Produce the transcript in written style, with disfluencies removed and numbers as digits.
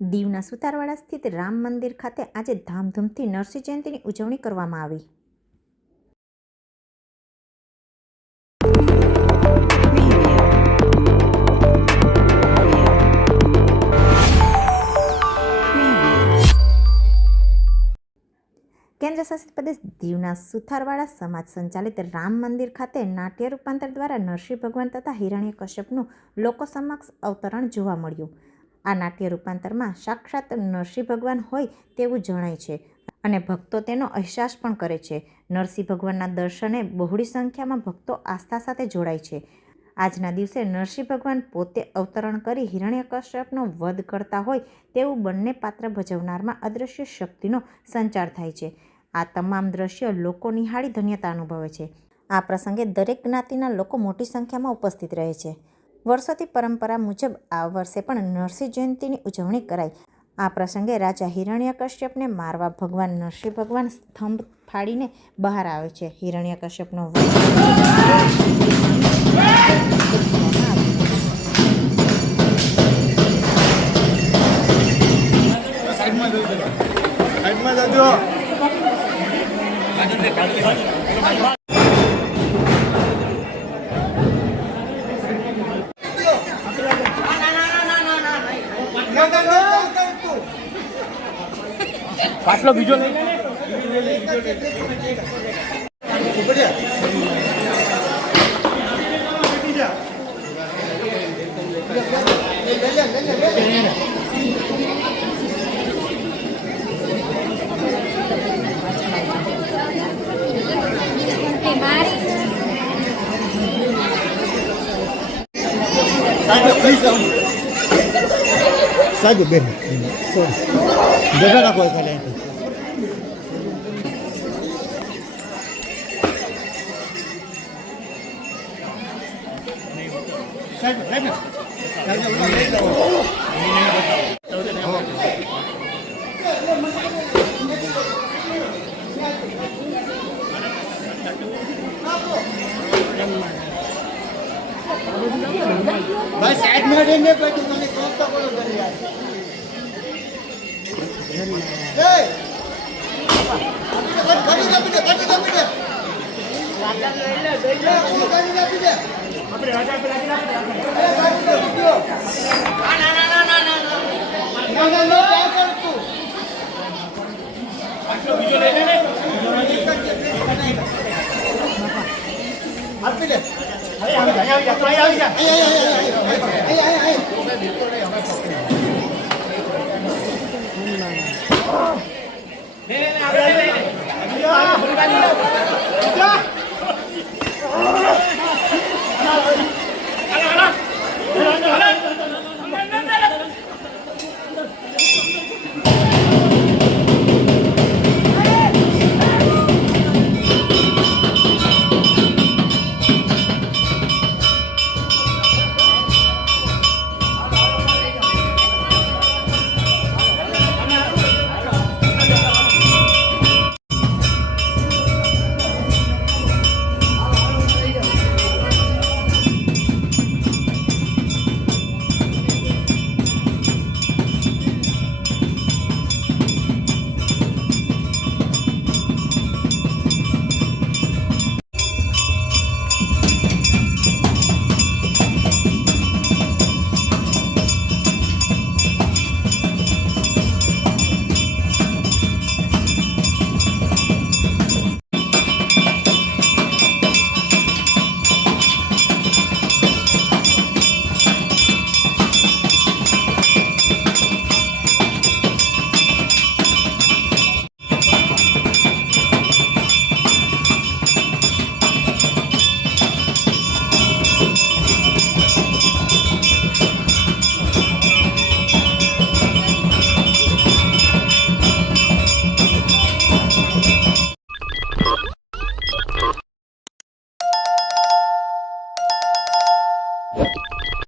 દીવના સુતારવાડા સ્થિત રામ મંદિર ખાતે આજે ધામધૂમથી નરસિંહ જયંતીની ઉજવણી કરવામાં આવી। કેન્દ્ર શાસિત પ્રદેશ દીવના સુથારવાડા સમાજ સંચાલિત રામ મંદિર ખાતે નાટ્ય રૂપાંતર દ્વારા નરસિંહ ભગવાન તથા હિરણ્યકશ્યપનું લોકો સમક્ષ અવતરણ જોવા મળ્યું। આ નાટ્ય રૂપાંતરમાં સાક્ષાત નરસિંહ ભગવાન હોય તેવું જણાય છે અને ભક્તો તેનો અહેસાસ પણ કરે છે। નરસિંહ ભગવાનના દર્શને બહોળી સંખ્યામાં ભક્તો આસ્થા સાથે જોડાય છે। આજના દિવસે નરસિંહ ભગવાન પોતે અવતરણ કરી હિરણ્યકશ્યપનો વધ કરતા હોય તેવું બંને પાત્ર ભજવનારમાં અદૃશ્ય શક્તિનો સંચાર થાય છે। આ તમામ દ્રશ્યો લોકો નિહાળી ધન્યતા અનુભવે છે। આ પ્રસંગે દરેક જ્ઞાતિના લોકો મોટી સંખ્યામાં ઉપસ્થિત રહે છે। વર્ષોથી પરંપરા મુજબ આ વર્ષે પણ નરસિંહ જયંતીની ઉજવણી કરાઈ। આ પ્રસંગે રાજા હિરણ્યકશ્યપને મારવા ભગવાન નરસિંહ ભગવાન સ્તંભ ફાડીને બહાર આવે છે। હિરણ્યકશ્યપનો પાટલો બીજો લઈ સાજુ બેન જગા રાખો ખાલી भाई साइड में हटेंगे भाई तुम्हारे कौन सा बोलो कर यार ए गाड़ी जा बेटे राजा ले गाड़ी जा बेटे अपने राजा पे राजा ना क्या कर तू आटलो वीडियो ले ले हाथ पे ले अरे आ जा